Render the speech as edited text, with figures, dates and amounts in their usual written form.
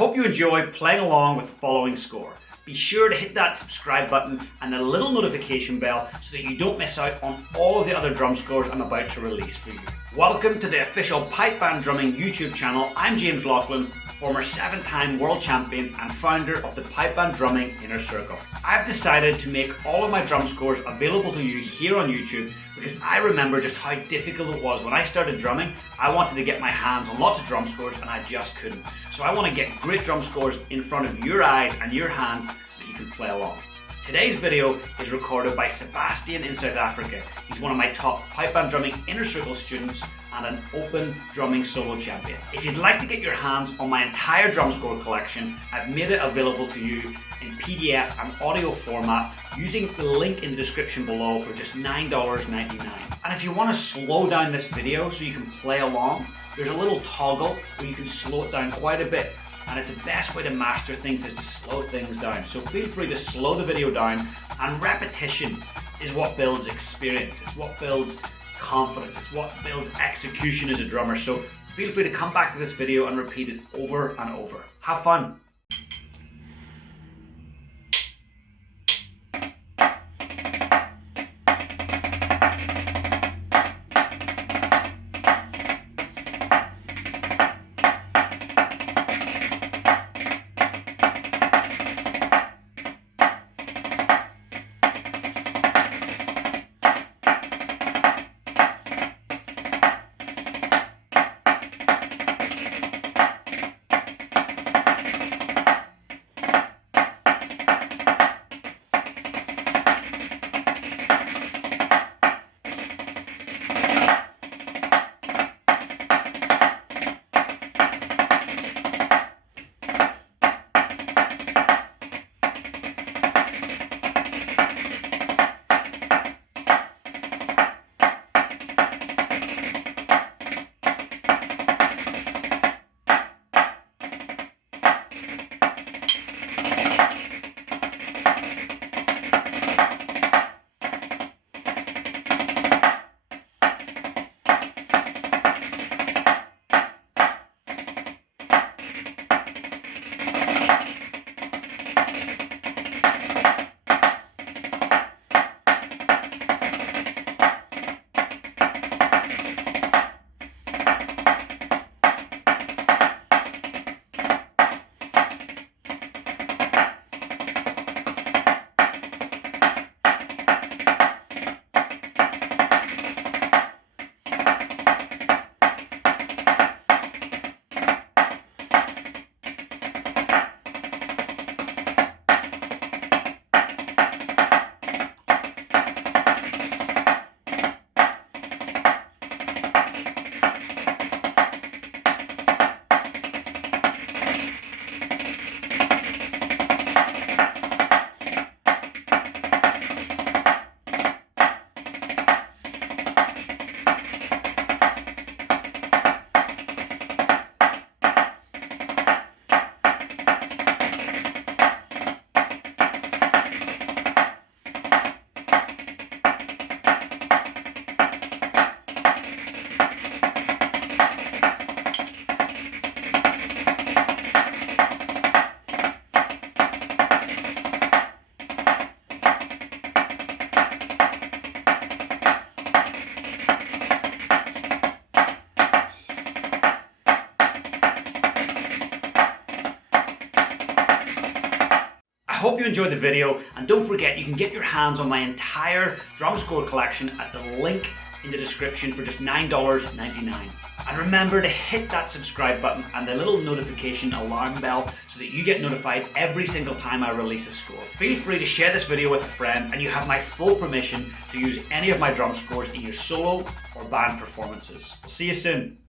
hope you enjoy playing along with the following score. Be sure to hit that subscribe button and the little notification bell so that you don't miss out on all of the other drum scores I'm about to release for you. Welcome to the official Pipe Band Drumming YouTube channel. I'm James Laughlin, former 7-time world champion and founder of the Pipe Band Drumming Inner Circle. I've decided to make all of my drum scores available to you here on YouTube because I remember just how difficult it was when I started drumming. I wanted to get my hands on lots of drum scores and I just couldn't. So I want to get great drum scores in front of your eyes and your hands so that you can play along. Today's video is recorded by Sebastian in South Africa. He's one of my top Pipe Band Drumming Inner Circle students and an open drumming solo champion. If you'd like to get your hands on my entire drum score collection, I've made it available to you in PDF and audio format using the link in the description below for just $9.99. And if you want to slow down this video so you can play along, there's a little toggle where you can slow it down quite a bit. And it's the best way to master things is to slow things down. So feel free to slow the video down, and repetition is what builds experience. It's what builds confidence. It's what builds execution as a drummer. So feel free to come back to this video and repeat it over and over. Have fun. I hope you enjoyed the video, and don't forget you can get your hands on my entire drum score collection at the link in the description for just $9.99. And remember to hit that subscribe button and the little notification alarm bell so that you get notified every single time I release a score. Feel free to share this video with a friend, and you have my full permission to use any of my drum scores in your solo or band performances. See you soon.